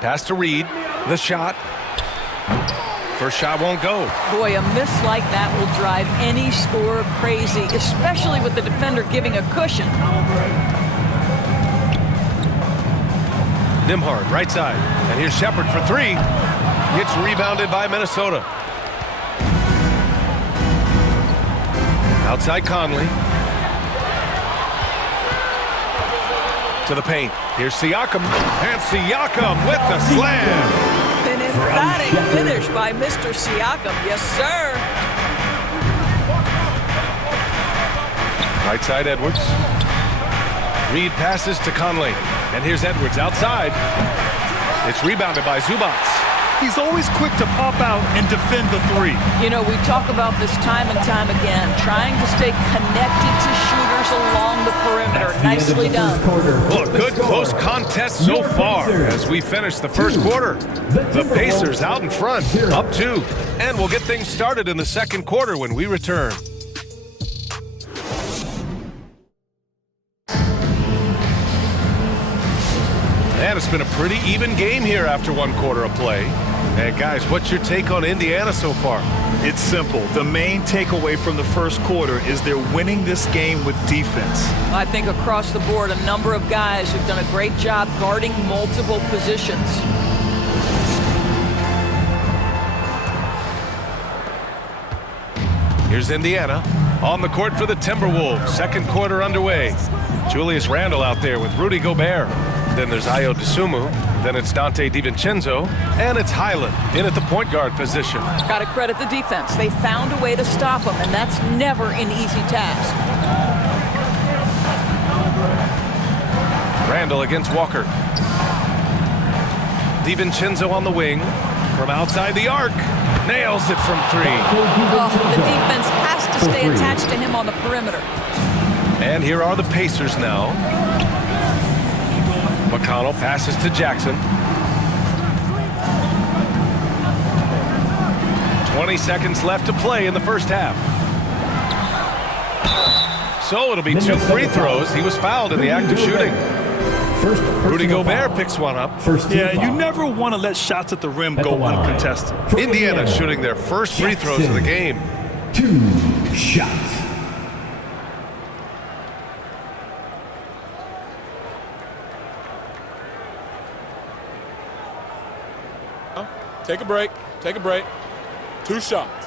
Pass to Reed. The shot. First shot won't go. Boy, a miss like that will drive any scorer crazy, especially with the defender giving a cushion. Nembhard, right side. And here's Shepard for three. It's rebounded by Minnesota. Outside Conley. To the paint. Here's Siakam. And Siakam with the slam. An emphatic finish by Mr. Siakam. Yes, sir. Right side Edwards. Reed passes to Conley. And here's Edwards outside. It's rebounded by Zubac. He's always quick to pop out and defend the three. You know, we talk about this time and time again, trying to stay connected to shooters along the perimeter. Nicely done. Well, a good close contest so far as we finish the first quarter. The Pacers out in front, up 2. And we'll get things started in the second quarter when we return. And it's been a pretty even game here after one quarter of play. And guys, what's your take on Indiana so far? It's simple. The main takeaway from the first quarter is they're winning this game with defense. I think across the board, a number of guys who've done a great job guarding multiple positions. Here's Indiana on the court for the Timberwolves. Second quarter underway. Julius Randle out there with Rudy Gobert. Then there's Ayo Dosunmu. Then it's Dante DiVincenzo. And it's Highland in at the point guard position. Got to credit the defense. They found a way to stop him, and that's never an easy task. Randle against Walker. DiVincenzo on the wing. From outside the arc. Nails it from 3. Oh, the defense has to stay attached to him on the perimeter. And here are the Pacers now. McConnell passes to Jackson. 20 seconds left to play in the first half. So it'll be 2 free throws. He was fouled in the act of shooting. Rudy Gobert picks one up. Yeah, you never want to let shots at the rim go uncontested. Indiana shooting their first free throws of the game. 2 shots. Take a break. Take a break. 2 shots.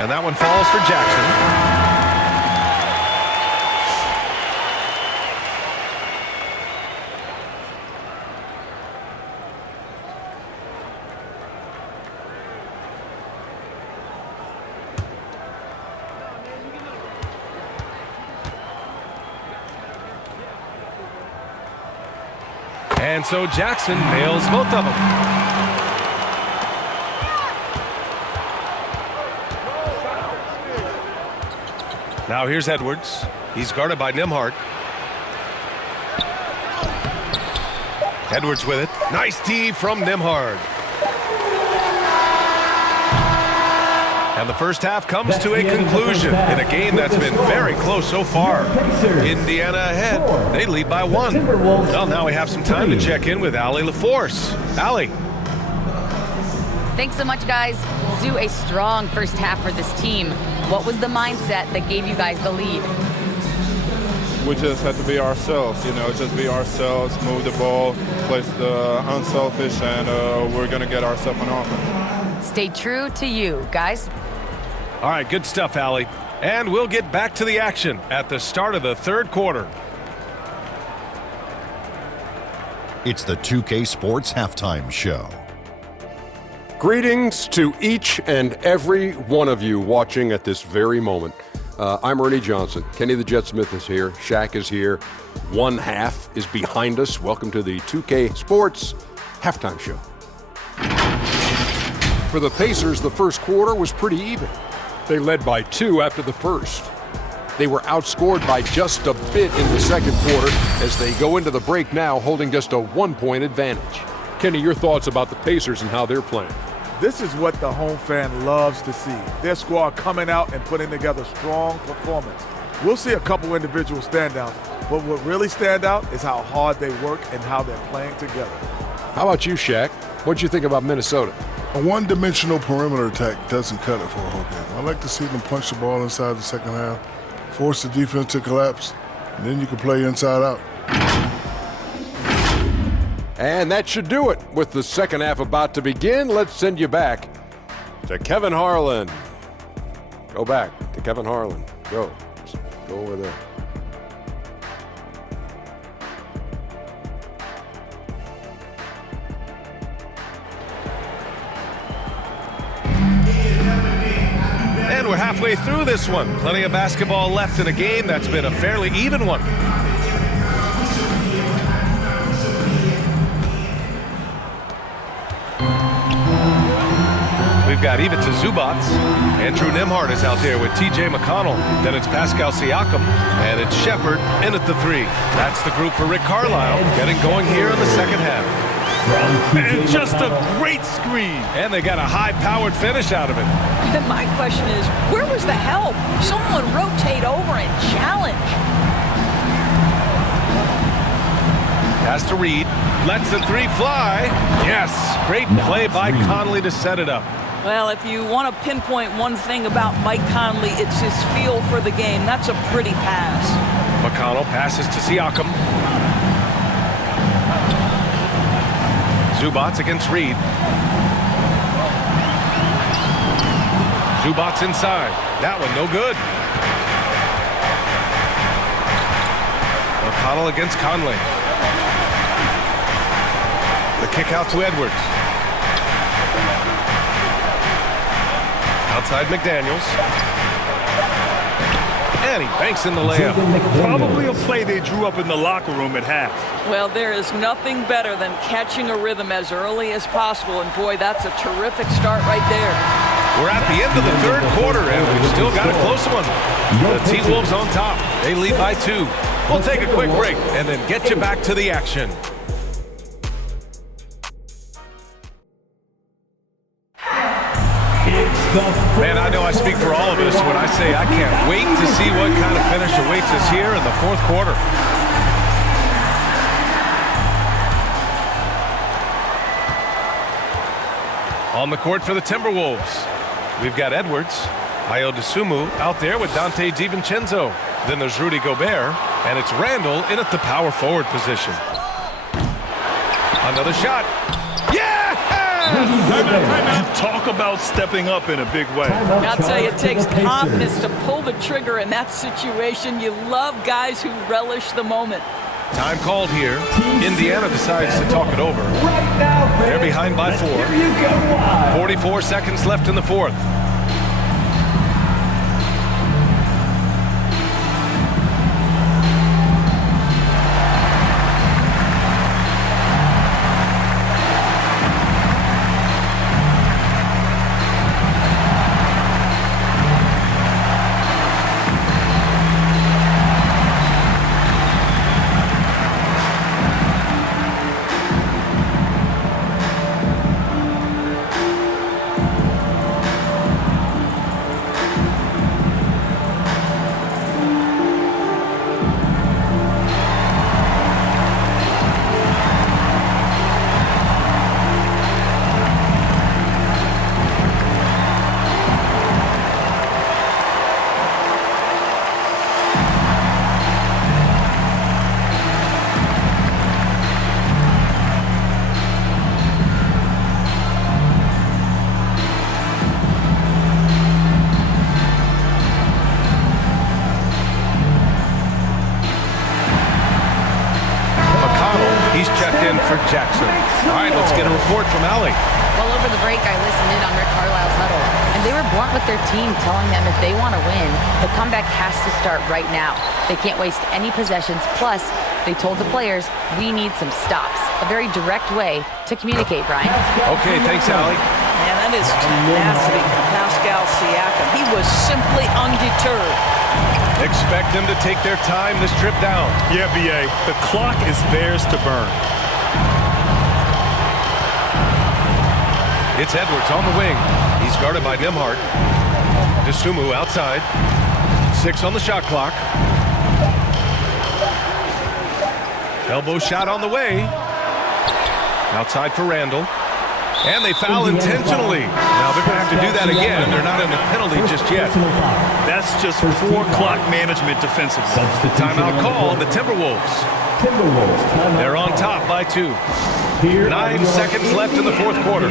And that one falls for Jackson. And so Jackson nails both of them. Now here's Edwards. He's guarded by Nembhard. Edwards with it. Nice D from Nembhard. And the first half comes to a conclusion in a game that's been very close so far. Indiana ahead. They lead by 1. Well, now we have some time to check in with Allie LaForce. Allie. Thanks so much, guys. Do a strong first half for this team. What was the mindset that gave you guys the lead? We just had to be ourselves, just be ourselves, move the ball, play the unselfish, and we're going to get ourselves on offense. Stay true to you, guys. All right, good stuff, Allie. And we'll get back to the action at the start of the third quarter. It's the 2K Sports Halftime Show. Greetings to each and every one of you watching at this very moment. I'm Ernie Johnson. Kenny the Jet Smith is here. Shaq is here. One half is behind us. Welcome to the 2K Sports Halftime Show. For the Pacers, the first quarter was pretty even. They led by 2 after the first. They were outscored by just a bit in the second quarter as they go into the break now holding just a 1-point advantage. Kenny, your thoughts about the Pacers and how they're playing? This is what the home fan loves to see. Their squad coming out and putting together strong performance. We'll see a couple individual standouts, but what really stand out is how hard they work and how they're playing together. How about you, Shaq? What'd you think about Minnesota? A one-dimensional perimeter attack doesn't cut it for a whole game. I like to see them punch the ball inside the second half, force the defense to collapse, and then you can play inside out. And that should do it. With the second half about to begin, let's send you back to Kevin Harlan. Go back to Kevin Harlan. Go. Just go over there. And we're halfway through this one. Plenty of basketball left in a game that's been a fairly even one. We've got Ivic Zubac. Andrew Nembhard is out there with T.J. McConnell. Then it's Pascal Siakam. And it's Shepherd in at the 3. That's the group for Rick Carlisle getting going here in the second half. And just a great screen. And they got a high-powered finish out of it. And my question is, where was the help? Someone rotate over and challenge. Pass to Reed. Lets the 3 fly. Yes, great play by Conley to set it up. Well, if you want to pinpoint one thing about Mike Conley, it's his feel for the game. That's a pretty pass. McConnell passes to Siakam. Zubac against Reed. Zubac inside. That one no good. McConnell against Conley. The kick out to Edwards. Outside McDaniels. And he banks in the layup. Probably a play they drew up in the locker room at half. Well, there is nothing better than catching a rhythm as early as possible. And boy, that's a terrific start right there. We're at the end of the third quarter, and we've still got a close one. The T-Wolves on top. They lead by 2. We'll take a quick break and then get you back to the action. Man, I know I speak for all of us when I say I can't wait to see what kind of finish awaits us here in the fourth quarter. On the court for the Timberwolves, we've got Edwards, Ayo Dosunmu out there with Dante DiVincenzo. Then there's Rudy Gobert, and it's Randall in at the power forward position. Another shot. Yeah! Talk about stepping up in a big way. I'll tell you, it takes confidence to pull the trigger in that situation. You love guys who relish the moment. Time called here. Indiana decides to talk it over. They're behind by 4. 44 seconds left in the fourth. For Jackson. All right, let's get a report from Allie. Well, over the break, I listened in on Rick Carlisle's huddle, and they were blunt with their team, telling them if they want to win, the comeback has to start right now. They can't waste any possessions. Plus, they told the players, we need some stops. A very direct way to communicate, Brian. Okay, thanks, Allie. Man, that is tenacity from Pascal Siakam. He was simply undeterred. Expect them to take their time this trip down. Yeah, B.A., the clock is theirs to burn. It's Edwards on the wing. He's guarded by Nembhard. Dosunmu outside. 6 on the shot clock. Elbow shot on the way. Outside for Randall. And they foul intentionally. Now they're going to have to do that again. They're not in the penalty just yet. That's just poor clock management defensively. Timeout call, the Timberwolves. They're on top by 2. 9 seconds left in the fourth quarter.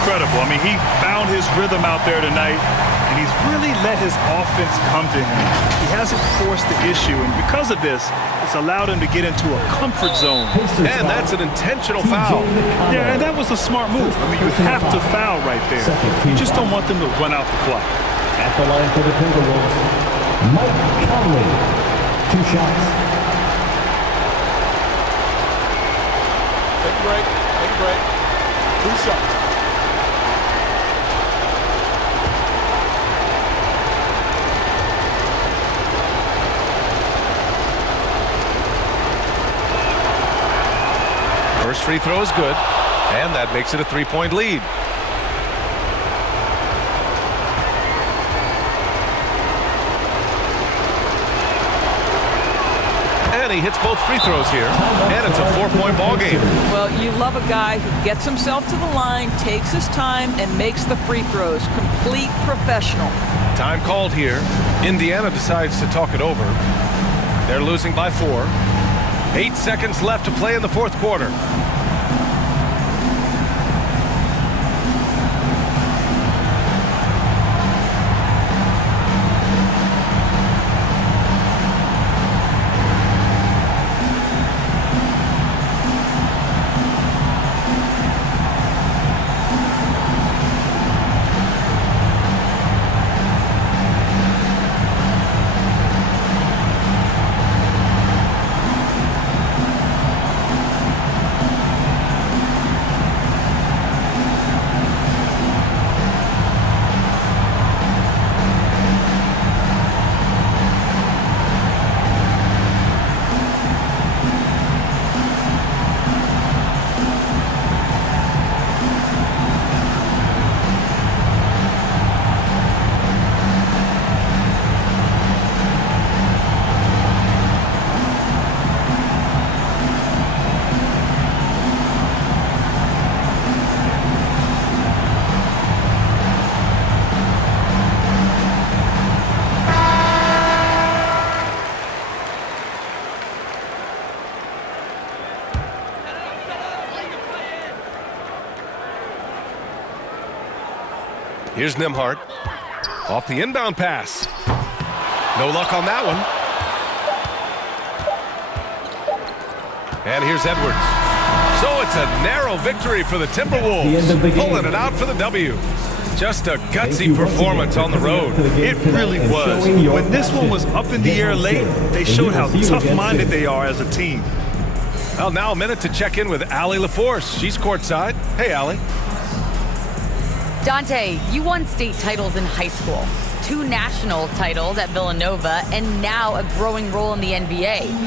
Incredible. I mean, he found his rhythm out there tonight, and he's really let his offense come to him. He hasn't forced the issue, and because of this, it's allowed him to get into a comfort zone. And that's an intentional foul. Yeah, and that was a smart move. I mean, you have to foul right there. You just don't want them to run out the clock. At the line for the Timberwolves, Mike Conley. 2 shots. Take a break. Take a break. 2 shots. First free throw is good, and that makes it a 3-point lead. And he hits both free throws here, and it's a 4-point ball game. Well, you love a guy who gets himself to the line, takes his time, and makes the free throws. Complete professional. Time called here. Indiana decides to talk it over. They're losing by 4. 8 seconds left to play in the fourth quarter. Here's Nembhard. Off the inbound pass. No luck on that one. And here's Edwards. So it's a narrow victory for the Timberwolves. Pulling it out for the W. Just a gutsy performance on the road. It really was. When this one was up in the air late, they showed how tough-minded they are as a team. Well, now a minute to check in with Allie LaForce. She's courtside. Hey, Allie. Dante, you won state titles in high school, 2 national titles at Villanova, and now a growing role in the NBA.